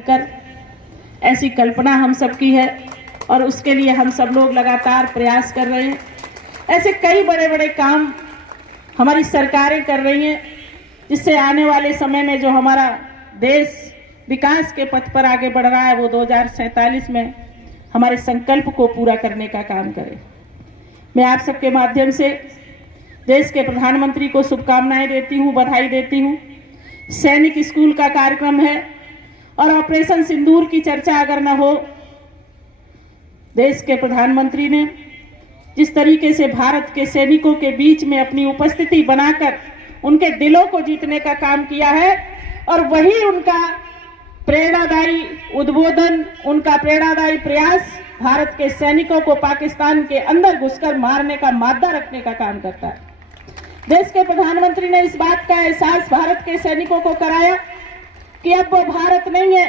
कर ऐसी कल्पना हम सबकी है और उसके लिए हम सब लोग लगातार प्रयास कर रहे हैं। ऐसे कई बड़े बड़े काम हमारी सरकारें कर रही हैं जिससे आने वाले समय में जो हमारा देश विकास के पथ पर आगे बढ़ रहा है वो 2047 में हमारे संकल्प को पूरा करने का काम करे। मैं आप सबके माध्यम से देश के प्रधानमंत्री को शुभकामनाएं देती हूं, बधाई देती हूं। सैनिक स्कूल का कार्यक्रम है और ऑपरेशन सिंदूर की चर्चा अगर न हो, देश के प्रधानमंत्री ने जिस तरीके से भारत के सैनिकों के बीच में अपनी उपस्थिति बनाकर उनके दिलों को जीतने का काम किया है और वही उनका प्रेरणादायी उद्बोधन, उनका प्रेरणादायी प्रयास भारत के सैनिकों को पाकिस्तान के अंदर घुसकर मारने का मादा रखने का काम करता है। देश के प्रधानमंत्री ने इस बात का एहसास भारत के सैनिकों को कराया कि अब वो भारत नहीं है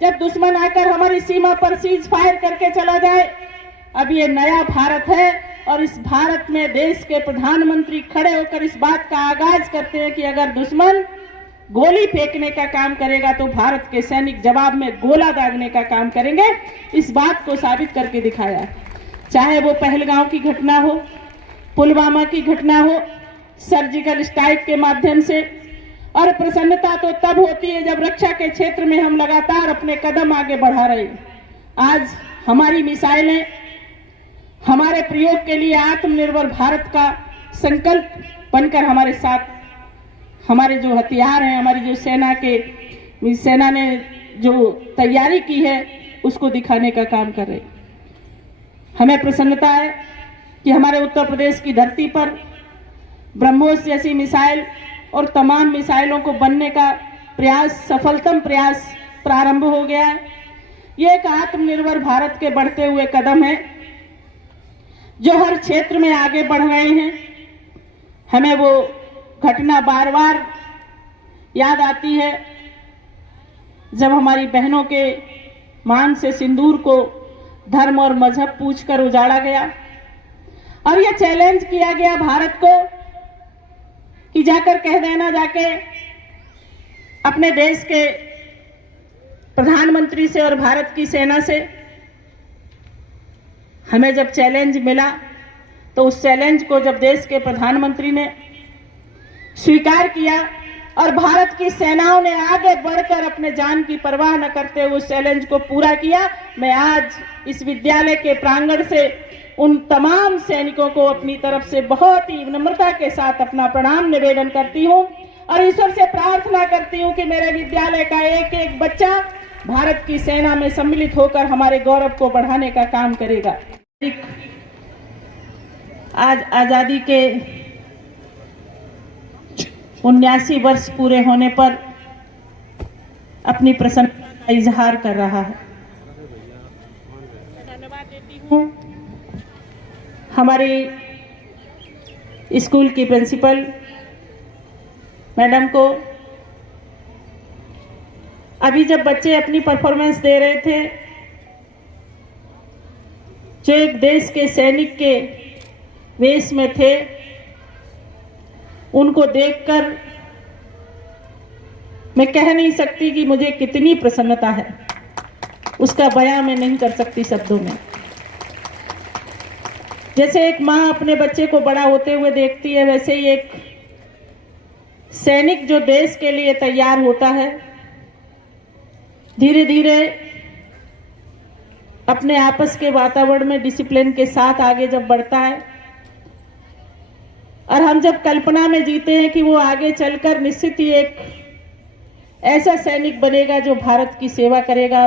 जब दुश्मन आकर हमारी सीमा पर सीज फायर करके चला जाए। अब ये नया भारत है और इस भारत में देश के प्रधानमंत्री खड़े होकर इस बात का आगाज करते हैं कि अगर दुश्मन गोली फेंकने का काम करेगा तो भारत के सैनिक जवाब में गोला दागने का काम करेंगे। इस बात को साबित करके दिखाया, चाहे वो पहलगांव की घटना हो, पुलवामा की घटना हो, सर्जिकल स्ट्राइक के माध्यम से। और प्रसन्नता तो तब होती है जब रक्षा के क्षेत्र में हम लगातार अपने कदम आगे बढ़ा रहे हैं। आज हमारी मिसाइलें हमारे प्रयोग के लिए आत्मनिर्भर भारत का संकल्प बनकर हमारे साथ, हमारे जो हथियार हैं, हमारी जो सेना ने जो तैयारी की है उसको दिखाने का काम कर रहे। हमें प्रसन्नता है कि हमारे उत्तर प्रदेश की धरती पर ब्रह्मोस जैसी मिसाइल और तमाम मिसाइलों को बनने का प्रयास, सफलतम प्रयास प्रारंभ हो गया है। ये एक आत्मनिर्भर भारत के बढ़ते हुए कदम है जो हर क्षेत्र में आगे बढ़ रहे हैं। हमें वो घटना बार बार याद आती है जब हमारी बहनों के मान से सिंदूर को धर्म और मजहब पूछकर उजाड़ा गया और ये चैलेंज किया गया भारत को कि जाकर कह देना जाके अपने देश के प्रधानमंत्री से और भारत की सेना से। हमें जब चैलेंज मिला तो उस चैलेंज को जब देश के प्रधानमंत्री ने स्वीकार किया और भारत की सेनाओं ने आगे बढ़कर अपने जान की परवाह न करते हुए उस चैलेंज को पूरा किया। मैं आज इस विद्यालय के प्रांगण से उन तमाम सैनिकों को अपनी तरफ से बहुत ही विनम्रता के साथ अपना प्रणाम निवेदन करती हूं और ईश्वर से प्रार्थना करती हूं कि मेरे विद्यालय का एक एक बच्चा भारत की सेना में सम्मिलित होकर हमारे गौरव को बढ़ाने का काम करेगा। आज आजादी के 79 वर्ष पूरे होने पर अपनी प्रसन्नता का इजहार कर रहा है। धन्यवाद देती हूँ हमारी स्कूल की प्रिंसिपल मैडम को। अभी जब बच्चे अपनी परफॉर्मेंस दे रहे थे, जो एक देश के सैनिक के वेश में थे, उनको देखकर मैं कह नहीं सकती कि मुझे कितनी प्रसन्नता है, उसका बयां मैं नहीं कर सकती शब्दों में। जैसे एक माँ अपने बच्चे को बड़ा होते हुए देखती है, वैसे ही एक सैनिक जो देश के लिए तैयार होता है, धीरे धीरे अपने आपस के वातावरण में डिसिप्लिन के साथ आगे जब बढ़ता है और हम जब कल्पना में जीते हैं कि वो आगे चलकर निश्चित ही एक ऐसा सैनिक बनेगा जो भारत की सेवा करेगा।